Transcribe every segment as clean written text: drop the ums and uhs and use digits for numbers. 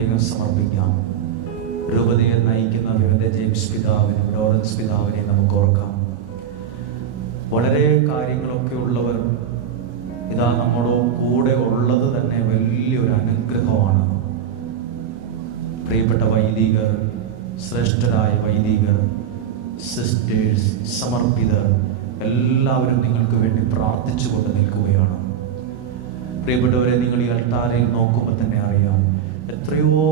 സമർപ്പിക്കാം. രൂപതയെ നയിക്കുന്ന വിവിധ ജെയിംസ് പിതാവിനെ, ലോറൻസ് പിതാവിനെ നമുക്ക് ഓർക്കാം. വളരെ കാര്യങ്ങളൊക്കെ ഉള്ളവർ ഇതാ നമ്മുടെ കൂടെ ഉള്ളത് തന്നെ വലിയൊരു അനുഗ്രഹമാണ്. പ്രിയപ്പെട്ട വൈദികർ, ശ്രേഷ്ഠരായ വൈദികർ, സിസ്റ്റേഴ്സ്, സമർപ്പിതർ എല്ലാവരും നിങ്ങൾക്ക് വേണ്ടി പ്രാർത്ഥിച്ചുകൊണ്ട് നിൽക്കുകയാണ്. പ്രിയപ്പെട്ടവരെ, നിങ്ങൾ ഈ അൾത്താരയിൽ നോക്കുമ്പോൾ തന്നെ അറിയാം, എത്രയോ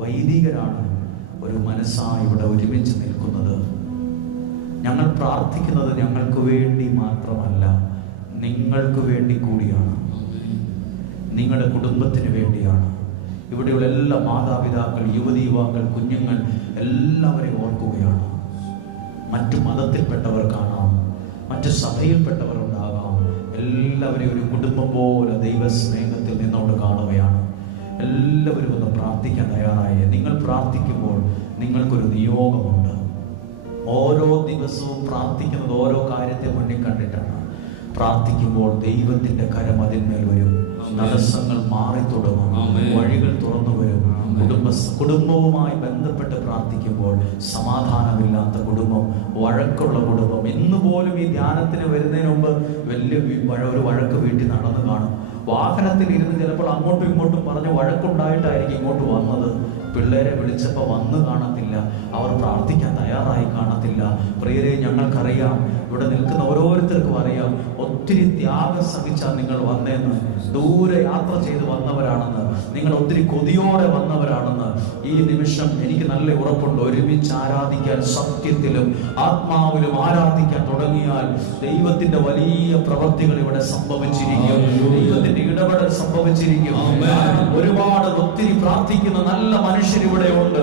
വൈദികരാണ് ഒരു മനസ്സായി ഇവിടെ ഒരുമിച്ച് നിൽക്കുന്നത്. ഞങ്ങൾ പ്രാർത്ഥിക്കുന്നത് ഞങ്ങൾക്ക് വേണ്ടി മാത്രമല്ല, നിങ്ങൾക്ക് വേണ്ടി കൂടിയാണ്, നിങ്ങളുടെ കുടുംബത്തിന് വേണ്ടിയാണ്. ഇവിടെയുള്ള എല്ലാ മാതാപിതാക്കൾ, യുവതി യുവാക്കൾ, കുഞ്ഞുങ്ങൾ എല്ലാവരെയും ഓർക്കുകയാണ്. മറ്റു മതത്തിൽപ്പെട്ടവർ കാണാം, മറ്റു സഭയിൽപ്പെട്ടവർ ഉണ്ടാകാം. എല്ലാവരെയും ഒരു കുടുംബം പോലെ ദൈവസ്നേഹത്തിൽ നിന്നോട് കാണുകയാണ്. എല്ലാവരും ഒന്ന് പ്രാർത്ഥിക്കാൻ തയ്യാറായി. നിങ്ങൾ പ്രാർത്ഥിക്കുമ്പോൾ നിങ്ങൾക്കൊരു നിയോഗമുണ്ട്. ഓരോ ദിവസവും പ്രാർത്ഥിക്കുന്നത് ഓരോ കാര്യത്തെ മുന്നിൽ കണ്ടിട്ടാണ്. പ്രാർത്ഥിക്കുമ്പോൾ ദൈവത്തിന്റെ കരം അതിന്മേൽ വരും, തടസ്സങ്ങൾ മാറി തുടങ്ങും, വഴികൾ തുറന്നു വരും. കുടുംബവുമായി ബന്ധപ്പെട്ട് പ്രാർത്ഥിക്കുമ്പോൾ സമാധാനമില്ലാത്ത കുടുംബം, വഴക്കുള്ള കുടുംബം, ഇന്നുപോലും ഈ ധ്യാനത്തിന് വരുന്നതിന് മുമ്പ് വലിയ ഒരു വഴക്ക് വീട്ടിൽ നടന്നു കാണും. വാഹനത്തിൽ ഇരുന്ന് ചിലപ്പോൾ അങ്ങോട്ടും ഇങ്ങോട്ടും പറഞ്ഞ് വഴക്കുണ്ടായിട്ടായിരിക്കും ഇങ്ങോട്ട് വന്നത്. പിള്ളേരെ വിളിച്ചപ്പോൾ വന്ന് കാണത്തില്ല, അവർ പ്രാർത്ഥിക്കാൻ തയ്യാറായി കാണത്തില്ല. പ്രിയരെ, ഞങ്ങൾക്കറിയാം, ഇവിടെ നിൽക്കുന്ന ഓരോരുത്തർക്കും അറിയാം, ഒത്തിരി ത്യാഗം സഹിച്ചാൽ നിങ്ങൾ വന്നേന്ന്. ദൂരെ യാത്ര ചെയ്ത് വന്നവരാണെന്ന്, നിങ്ങൾ ഒത്തിരി കൊതിയോടെ വന്നവരാണെന്ന് ഈ നിമിഷം എനിക്ക് നല്ല ഉറപ്പുണ്ട്. ഒരുമിച്ച് ആരാധിക്കാൻ, സത്യത്തിലും ആത്മാവിലും ആരാധിക്കാൻ തുടങ്ങിയാൽ ദൈവത്തിന്റെ വലിയ പ്രവൃത്തികൾ ഇവിടെ സംഭവിച്ചിരിക്കും. ദൈവത്തിന്റെ ഇടപെടൽ സംഭവിച്ചിരിക്കും. ഒരുപാട് ഒത്തിരി പ്രാർത്ഥിക്കുന്ന നല്ല മനുഷ്യർ ഇവിടെ ഉണ്ട്.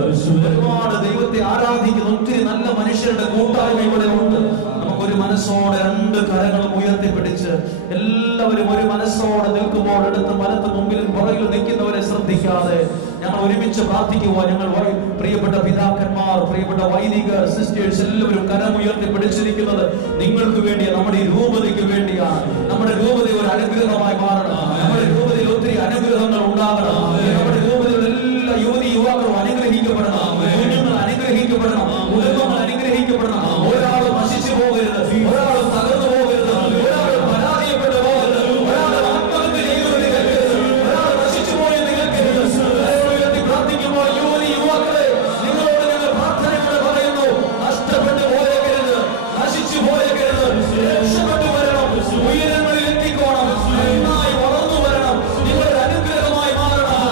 ഒരുപാട് ദൈവത്തെ ആരാധിക്കുന്ന ഒത്തിരി നല്ല മനുഷ്യരുടെ കൂട്ടായ്മ ഇവിടെ ഉണ്ട്. നമുക്കൊരു മനസ്സോടെ രണ്ട് കരങ്ങളും ഉയർത്തിപ്പിടിച്ച് എല്ലാവരും ഒരു മനസ്സോടെ നിൽക്കുമ്പോൾ എടുത്ത് വലത്ത് മുമ്പിലും പുറകിലും നിൽക്കുന്നവരെ ശ്രദ്ധിക്കാതെ ഞങ്ങൾ ഒരുമിച്ച് പ്രാർത്ഥിക്കുക. ഞങ്ങൾ പ്രിയപ്പെട്ട പിതാക്കന്മാർ, പ്രിയപ്പെട്ട വൈദികർ, സിസ്റ്റേഴ്സ് എല്ലാവരും കരം ഉയർത്തിപ്പിടിച്ചിരിക്കുന്നത് നിങ്ങൾക്ക് വേണ്ടിയാണ്, നമ്മുടെ ഈ രൂപതയ്ക്ക് വേണ്ടിയാണ്. നമ്മുടെ രൂപത ഒരു അനുഗ്രഹമായി മാറണം. നമ്മുടെ രൂപതയിൽ ഒത്തിരി അനുഗ്രഹങ്ങൾ ഉണ്ടാകണം. നമ്മുടെ രൂപതയിൽ എല്ലാ യുവതി യുവാക്കളും അനുഗ്രഹിക്കപ്പെടണം, കുഞ്ഞുങ്ങൾ അനുഗ്രഹിക്കപ്പെടണം, കുടുംബങ്ങൾ അനുഗ്രഹിക്കപ്പെടണം. ഒരാൾ നശിച്ചു പോകരുത്, ഒരാൾ തകർന്നു പോകരുത്, ഒരാൾ പരാജയപ്പെട്ടു പോകരുത്, ഒരാൾ ആത്മഹത്യ ചെയ്തു കേൾക്കരുത്, ഒരാൾ നശിച്ചു പോയെന്ന് കേൾക്കരുത്. പ്രാർത്ഥിക്കുമ്പോൾ യുവതി യുവാക്കളെ, നിങ്ങളോട് ഞങ്ങൾ പ്രാർത്ഥനയോടെ പറയുന്നു, നഷ്ടപ്പെട്ടു പോയേക്കരുത്, നശിച്ചു പോയേക്കരുത്, രക്ഷപ്പെട്ടു വരണം, ഉയരങ്ങളിൽ എത്തിക്കോണം, നന്നായി വളർന്നു വരണം, നിങ്ങളുടെ അനുഗ്രഹമായി മാറണം.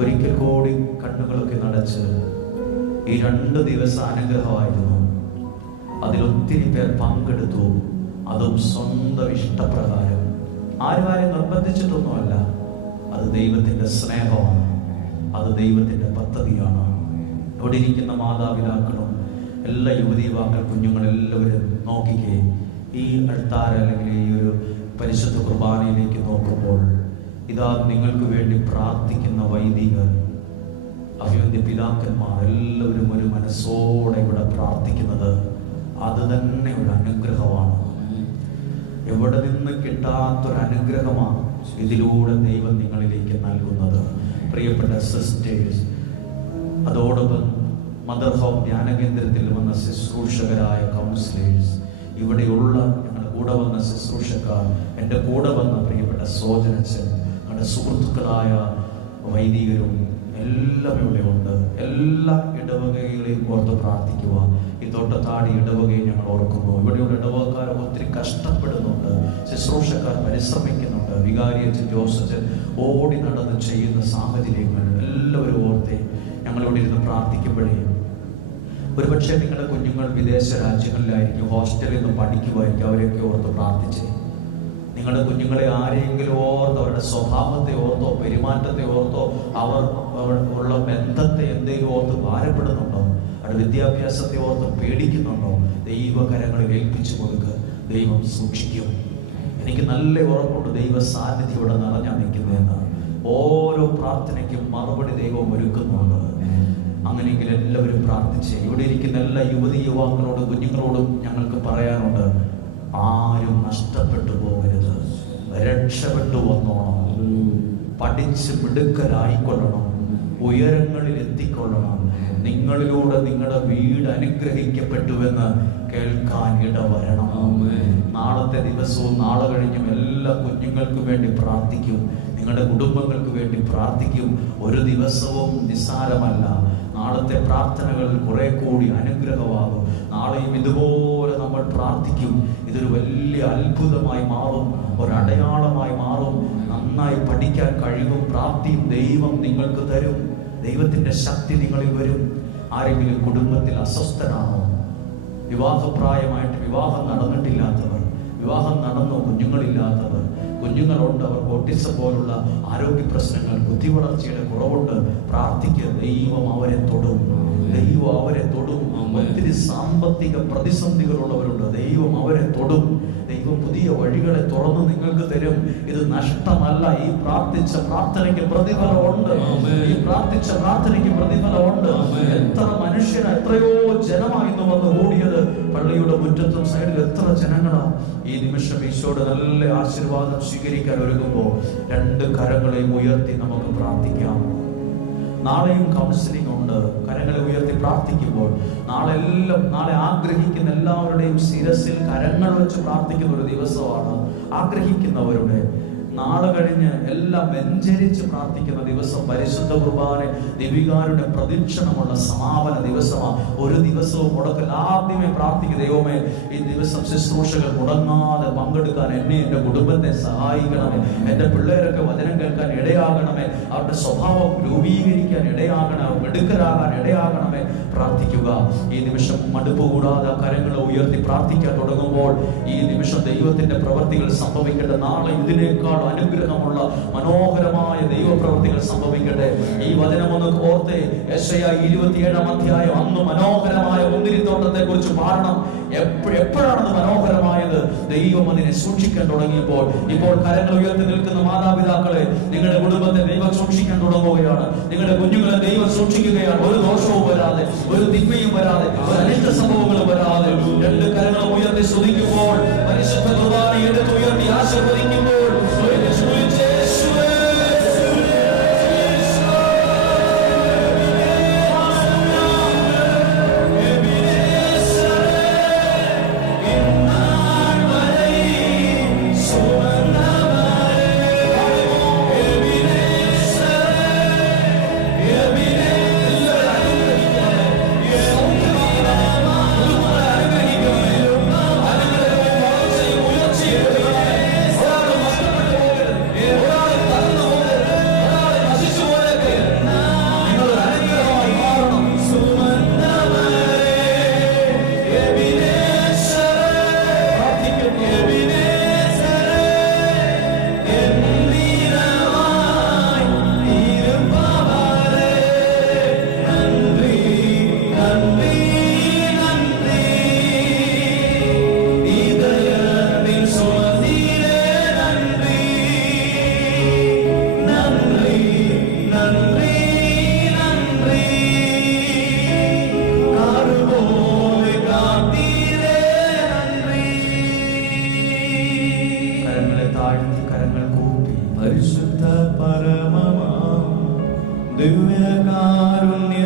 ഒരിക്കൽ കൂടി കണ്ണുകളൊക്കെ നടച്ച്, ഈ 2 ദിവസം അനുഗ്രഹമായിരുന്നു. അതിലൊത്തിരി പേർ പങ്കെടുത്തു. അതും സ്വന്തം ഇഷ്ടപ്രകാരം, ആരും നിർബന്ധിച്ചിട്ടൊന്നുമല്ല. അത് ദൈവത്തിൻ്റെ സ്നേഹമാണ്, അത് ദൈവത്തിൻ്റെ പദ്ധതിയാണ്. ഇവിടെ ഇരിക്കുന്ന മാതാപിതാക്കളും എല്ലാ യുവതി യുവാക്കൾ കുഞ്ഞുങ്ങളെല്ലാവരും നോക്കിക്കേ, ഈ അൾത്താര അല്ലെങ്കിൽ ഈ ഒരു പരിശുദ്ധ കുർബാനയിലേക്ക് നോക്കുമ്പോൾ ഇതാ നിങ്ങൾക്ക് വേണ്ടി പ്രാർത്ഥിക്കുന്ന വൈദികർ, അഭിവന്യ പിതാക്കന്മാർ എല്ലാവരും ഒരു മനസ്സോടെ ഇവിടെ പ്രാർത്ഥിക്കുന്നത് അത് തന്നെ ഒരു അനുഗ്രഹമാണ്. എവിടെ നിന്ന് കിട്ടാത്തൊരനുഗ്രഹമാണ് ഇതിലൂടെ ദൈവം നിങ്ങളിലേക്ക് നൽകുന്നത്. പ്രിയപ്പെട്ട സിസ്റ്റേഴ്സ്, അതോടൊപ്പം മദർ ഹോം ധ്യാന കേന്ദ്രത്തിൽ വന്ന ശുശ്രൂഷകരായ കൗൺസിലേഴ്സ്, ഇവിടെയുള്ള ഞങ്ങളുടെ കൂടെ വന്ന ശുശ്രൂഷക്കാർ, എൻ്റെ കൂടെ വന്ന പ്രിയപ്പെട്ട സോജനച്ചൻ, ഞങ്ങളുടെ സുഹൃത്തുക്കളായ വൈദികരും എല്ലാം ഇവിടെ ഉണ്ട്. എല്ലാ ഇടവകകളെയും ഓർത്ത് പ്രാർത്ഥിക്കുക. ഈ തോട്ടത്താടി ഇടവകയെ ഞങ്ങൾ ഓർക്കുന്നു. ഇവിടെയുള്ള ഇടവകക്കാരൊക്കെ ഒത്തിരി കഷ്ടപ്പെടുന്നുണ്ട്, ശുശ്രൂഷക്കാർ പരിശ്രമിക്കുന്നുണ്ട്. വികാരിയച്ഛൻ, ജോസച്ചൻ ഓടി നടന്ന് ചെയ്യുന്ന സാഹചര്യങ്ങൾ എല്ലാവരും ഓർത്തെ ഞങ്ങളിവിടെ ഇരുന്ന് പ്രാർത്ഥിക്കുമ്പോഴേ, ഒരുപക്ഷെ നിങ്ങളുടെ കുഞ്ഞുങ്ങൾ വിദേശ രാജ്യങ്ങളിലായിരിക്കും, ഹോസ്റ്റലിൽ നിന്ന് പഠിക്കുമായിരിക്കും, അവരെയൊക്കെ ഓർത്ത് പ്രാർത്ഥിച്ചേ. നിങ്ങളുടെ കുഞ്ഞുങ്ങളെ ആരെങ്കിലും ഓർത്ത്, അവരുടെ സ്വഭാവത്തെ ഓർത്തോ, പെരുമാറ്റത്തെ ഓർത്തോ, അവർ ഉള്ള ബന്ധത്തെ എന്തെങ്കിലും ഓർത്ത് ഭാരപ്പെടുന്നുണ്ടോ, അവരുടെ വിദ്യാഭ്യാസത്തെ ഓർത്ത് പേടിക്കുന്നുണ്ടോ, ദൈവകരങ്ങളിൽ ഏൽപ്പിച്ചു കൊടുക്കുക. ദൈവം സൂക്ഷിക്കും. എനിക്ക് നല്ല ഉറപ്പുണ്ട് ദൈവ സാന്നിധ്യം ഇവിടെ നിറഞ്ഞാ നിൽക്കുന്നതെന്ന്. ഓരോ പ്രാർത്ഥനയ്ക്കും മറുപടി ദൈവം ഒരുക്കുന്നുണ്ട്. അങ്ങനെയെങ്കിൽ എല്ലാവരും പ്രാർത്ഥിച്ചേ. ഇവിടെ ഇരിക്കുന്ന എല്ലാ യുവതി യുവാക്കളോടും കുഞ്ഞുങ്ങളോടും ഞങ്ങൾക്ക് പറയാനുണ്ട്, ആരും നഷ്ടപ്പെട്ടു പോകരുത്, രക്ഷപ്പെട്ടു വന്നോണം, പഠിച്ച് മിടുക്കരായിക്കൊള്ളണം, ഉയരങ്ങളിൽ എത്തിക്കൊള്ളണം. നിങ്ങളിലൂടെ നിങ്ങളുടെ വീട് അനുഗ്രഹിക്കപ്പെട്ടുവെന്ന് കേൾക്കാൻ ഇടവരണം. നാളത്തെ ദിവസവും നാളെ കഴിഞ്ഞും എല്ലാ കുഞ്ഞുങ്ങൾക്കും വേണ്ടി പ്രാർത്ഥിക്കും, നിങ്ങളുടെ കുടുംബങ്ങൾക്ക് വേണ്ടി പ്രാർത്ഥിക്കും. ഒരു ദിവസവും നിസ്സാരമല്ല. നാളത്തെ പ്രാർത്ഥനകൾ കുറെ കൂടി അനുഗ്രഹമാകും. നാളെയും ഇതുപോലെ നമ്മൾ പ്രാർത്ഥിക്കും. ഇതൊരു വലിയ അത്ഭുതമായി മാറും, ഒരടയാളമായി മാറും. നന്നായി പഠിക്കാൻ കഴിവും പ്രാപ്തിയും ദൈവം നിങ്ങൾക്ക് തരും. ദൈവത്തിൻ്റെ ശക്തി നിങ്ങളിൽ വരും. ആരെങ്കിലും കുടുംബത്തിൽ അസ്വസ്ഥരാണോ? വിവാഹപ്രായമായിട്ട് വിവാഹം നടന്നിട്ടില്ലാത്തവർ, വിവാഹം നടന്നു കുഞ്ഞുങ്ങളില്ലാത്തവർ, കുഞ്ഞുങ്ങളുണ്ട്, അവർക്ക് ഓട്ടിസം പോലുള്ള ആരോഗ്യ പ്രശ്നങ്ങൾ, ബുദ്ധിവളർച്ചയുടെ കുറവുണ്ട്, പ്രാർത്ഥിക്കുക. ദൈവം അവരെ തൊടും, ദൈവം അവരെ തൊടും. ഒത്തിരി സാമ്പത്തിക പ്രതിസന്ധികളുള്ളവരുണ്ട്, ദൈവം അവരെ തൊടും. ദൈവം പുതിയ വഴികളെ തുറന്ന് നിങ്ങൾക്ക് തരും. ഇത് നഷ്ടമല്ല. ഈ പ്രാർത്ഥിച്ച പ്രാർത്ഥനയ്ക്ക് പ്രതിഫലമുണ്ട്. ഈ പ്രാർത്ഥിച്ച പ്രാർത്ഥനയ്ക്ക് പ്രതിഫലമുണ്ട്. എത്ര മനുഷ്യന്, എത്രയോ ജനമായിരുന്നു വന്ന് കൂടിയത്. പള്ളിയുടെ മുറ്റത്തും സൈഡിൽ എത്ര ജനങ്ങളാ. ഈ നിമിഷം ഈശോയുടെ നല്ല ആശീർവാദം സ്വീകരിക്കാൻ ഒരുങ്ങുമ്പോൾ 2 കരങ്ങളെയും ഉയർത്തി നമുക്ക് പ്രാർത്ഥിക്കാം. നാളെയും കൗൺസിലിംഗ് ഉണ്ട്. കരങ്ങളെ ഉയർത്തി പ്രാർത്ഥിക്കുമ്പോൾ നാളെ ആഗ്രഹിക്കുന്ന എല്ലാവരുടെയും ശിരസിൽ കരങ്ങൾ വെച്ച് പ്രാർത്ഥിക്കുന്ന ഒരു ദിവസമാണ്. ആഗ്രഹിക്കുന്നവരുടെ നാളെ കഴിഞ്ഞ് എല്ലാം വെഞ്ചരിച്ച് പ്രാർത്ഥിക്കുന്ന ദിവസം, പരിശുദ്ധ കുർബാന ദിവികാരുടെ പ്രദക്ഷിണമുള്ള സമാപന ദിവസമാണ്. ഒരു ദിവസവും മുടക്കില്ല. ആദ്യമേ പ്രാർത്ഥിക്കുക, ദൈവമേ ഈ ദിവസം ശുശ്രൂഷകൾ മുടങ്ങാതെ പങ്കെടുക്കാൻ എന്നെ, എൻ്റെ കുടുംബത്തെ സഹായിക്കണമേ. എൻ്റെ പിള്ളേരൊക്കെ വചനം കേൾക്കാൻ ഇടയാകണമേ. അവരുടെ സ്വഭാവം രൂപീകരിക്കാൻ ഇടയാകണമേ. അവർ മിടുക്കരാകാൻ ഇടയാകണമേ. പ്രാർത്ഥിക്കുക. ഈ നിമിഷം മടുപ്പ് കൂടാതെ കരങ്ങളെ ഉയർത്തി പ്രാർത്ഥിക്കാൻ തുടങ്ങുമ്പോൾ ഈ നിമിഷം ദൈവത്തിന്റെ പ്രവൃത്തികൾ സംഭവിക്കട്ടെ. നാളെ ഇതിനേക്കാൾ അനുഗ്രഹമുള്ള മനോഹരമായ ദൈവപ്രവൃത്തികൾ സംഭവിക്കട്ടെ. ഈ വചനമൊന്ന് ഓർത്തെ. യെശയ്യാ 27-ാം അധ്യായം, അന്ന് മനോഹരമായ മുന്തിരിത്തോട്ടത്തെ കുറിച്ച് പാടണം. എപ്പോഴാണത് മനോഹരമായത്? ദൈവം അതിനെ സൂക്ഷിക്കാൻ തുടങ്ങിയപ്പോൾ. ഇപ്പോൾ കരങ്ങൾ ഉയർത്തി നിൽക്കുന്ന മാതാപിതാക്കളെ, നിങ്ങളുടെ കുടുംബത്തെ ദൈവം സൂക്ഷിക്കാൻ തുടങ്ങുകയാണ്. നിങ്ങളുടെ കുഞ്ഞുങ്ങളെ ദൈവം സൂക്ഷിക്കുകയാണ്. ഒരു ദോഷവും വരാതെ, ഒരു തിന്മയും വരാതെ, ഒരു അനിഷ്ട സംഭവങ്ങളും വരാതെ. 2 കരങ്ങൾ ഉയർത്തി സ്തുതിക്കുമ്പോൾ, പരിശുദ്ധ കുർബാന എടുത്ത് ഉയർത്തി ആശീർവദിക്കുമ്പോൾ ദിവ്യകാരുണ്യമേ